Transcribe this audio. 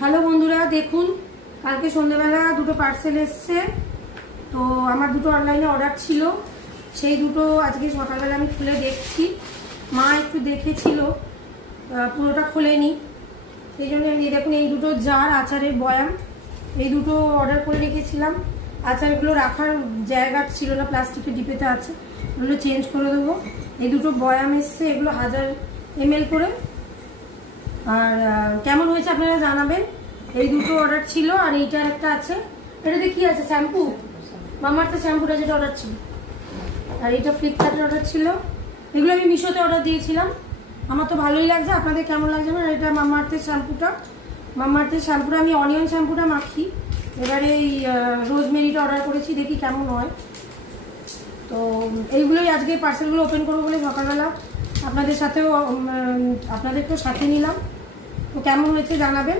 Hello বন্ধুরা, দেখুন কালকে সন্ধ্যেবেলা দুটো পার্সেল এসছে। তো আমার দুটো অনলাইনে অর্ডার ছিল, সেই দুটো আজকে সকালবেলা আমি খুলে দেখছি। মা একটু দেখেছিল, পুরোটা খোলেনি, সেই জন্য দেখুন এই দুটো জার আচারের বয়াম, এই দুটো অর্ডার করে রেখেছিলাম। আচারগুলো রাখার জায়গা ছিল না, প্লাস্টিকের ডিপেতে আছে, ওগুলো চেঞ্জ করে দেবো। এই দুটো বয়াম এসছে, এগুলো 1000 ml করে। আর কেমন হয়েছে আপনারা জানাবেন। এই দুটো অর্ডার ছিল, আর এইটার একটা আছে। এটাতে কি আছে? শ্যাম্পু, মামাআর্থের শ্যাম্পুটা যেটা অর্ডার ছিল, আর এটা ফ্লিপকার্টের অর্ডার ছিল। এগুলো আমি মিশোতে অর্ডার দিয়েছিলাম, আমার তো ভালোই লাগছে, আপনাদের কেমন লাগছে না। এটা মামাআর্থের শ্যাম্পুটা, মামাআর্থের শ্যাম্পুটা আমি অনিয়ন শ্যাম্পুটা মাখি। এবারে এই রোজমেরিটা অর্ডার করেছি, দেখি কেমন হয়। তো এইগুলোই আজকে পার্সেলগুলো ওপেন করবো বলে সকালবেলা আপনাদেরকেও সাথে নিলাম। তো কেমন হয়েছে জানাবেন।